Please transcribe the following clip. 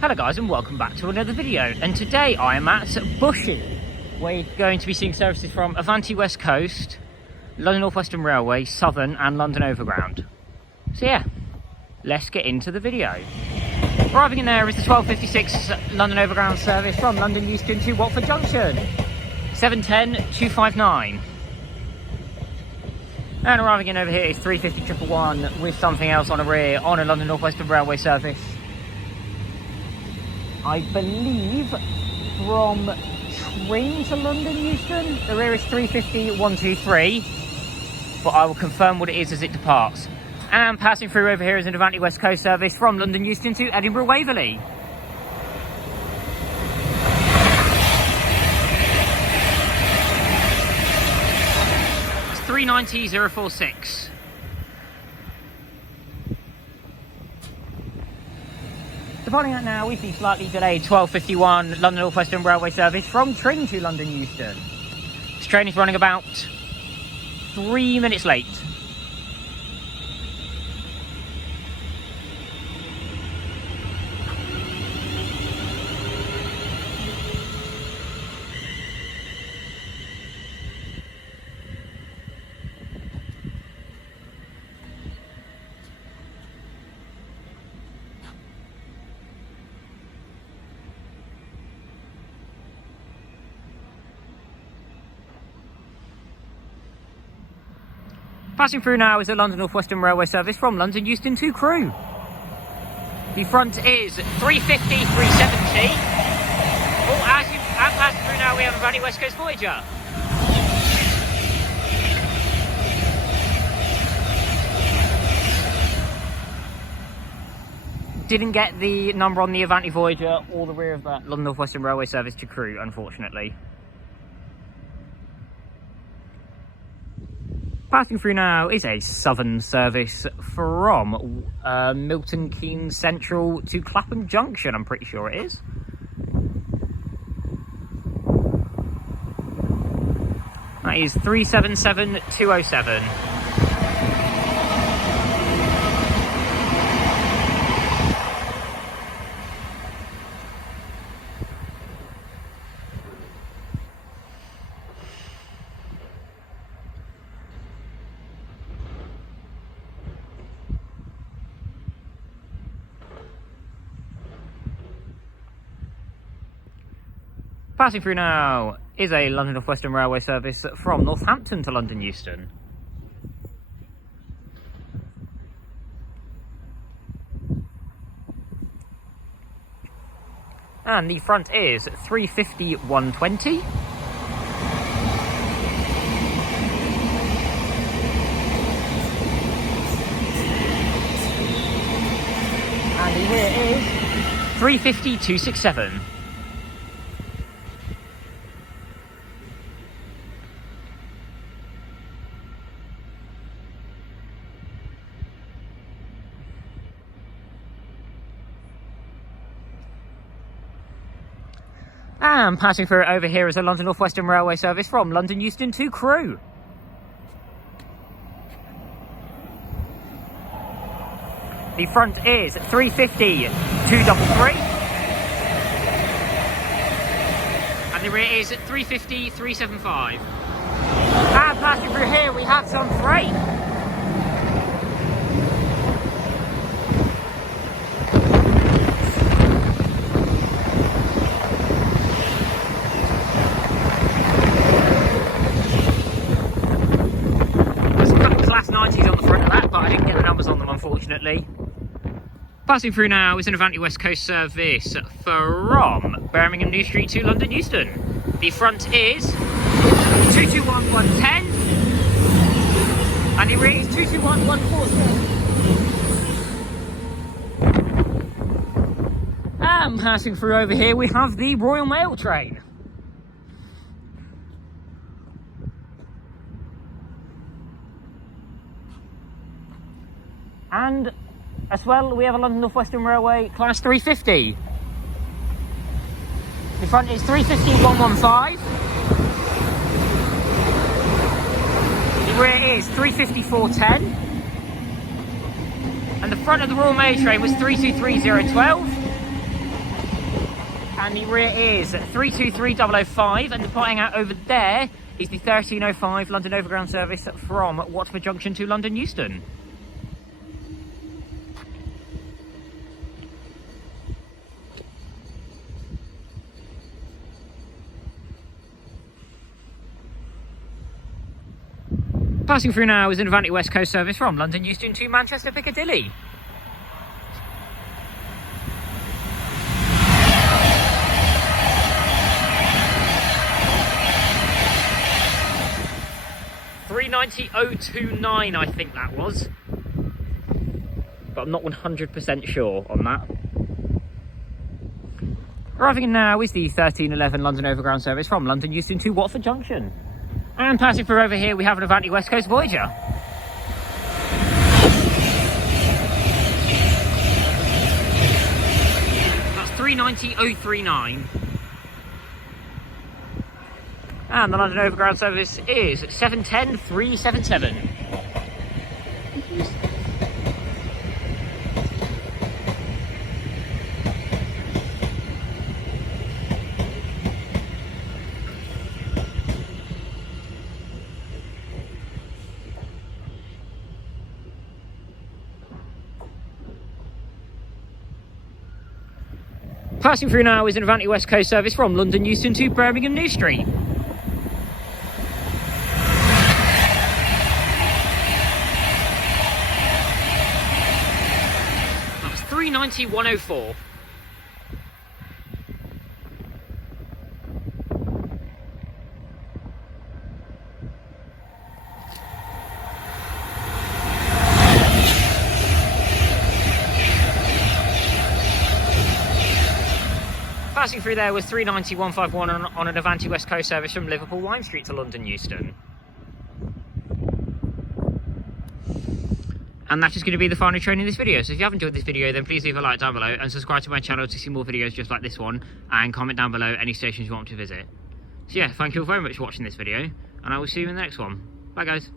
Hello guys and welcome back to another video, and today I am at Bushey. We're going to be seeing services from Avanti West Coast, London North Western Railway, Southern and London Overground. So yeah, let's get into the video. Arriving in there is the 12:56 London Overground service from London Euston to Watford Junction, 7:10-259. And arriving in over here is 3:50-111 with something else on a rear on a London North Western Railway service. I believe from Tring to London Euston, the rear is 3:50-123, but I will confirm what it is as it departs. And passing through over here is an Avanti West Coast service from London Euston to Edinburgh Waverley. It's 390-046. Departing out now is the slightly delayed 12:51 London North Western Railway service from Tring to London Euston. This train is running about 3 minutes late. Passing through now is a London North Western Railway service from London Euston to Crewe. The front is 350-370. Oh, and passing through now we have a Avanti West Coast Voyager. Didn't get the number on the Avanti Voyager or the rear of that London North Western Railway service to Crewe, unfortunately. Passing through now is a Southern service from Milton Keynes Central to Clapham Junction, I'm pretty sure it is. That is 377-207. Passing through now is a London North Western Railway service from Northampton to London Euston. And the front is 350-120. And the rear is 350-267. And passing through over here is a London North Western Railway service from London Euston to Crewe. The front is 350-233. And the rear is 350-375. And passing through here we have some freight. Unfortunately. Passing through now is an Avanti West Coast service from Birmingham New Street to London Euston. The front is 221-110 and the rear is 221-140. And passing through over here we have the Royal Mail train. And as well, we have a London North Western Railway Class 350. The front is 350-115. The rear is 350-410. And the front of the Royal Mail train was 323012. And the rear is 323005, and departing out over there is the 1305 London Overground service from Watford Junction to London Euston. Passing through now is an Avanti West Coast service from London Euston to Manchester Piccadilly. £390.029 I think that was, but I'm not 100% sure on that. Arriving in now is the 1311 London Overground service from London Euston to Watford Junction. And passing through over here we have an Avanti West Coast Voyager. That's £390.039. And the London Overground service is 710.377. Passing through now is an Avanti West Coast service from London Euston to Birmingham New Street. That's £390.104. Passing through there was £390.151 on an Avanti West Coast service from Liverpool Lime Street to London Euston. And that is going to be the final train in this video. So if you have enjoyed this video, then please leave a like down below and subscribe to my channel to see more videos just like this one, and comment down below any stations you want to visit. So yeah, thank you all very much for watching this video, and I will see you in the next one. Bye guys.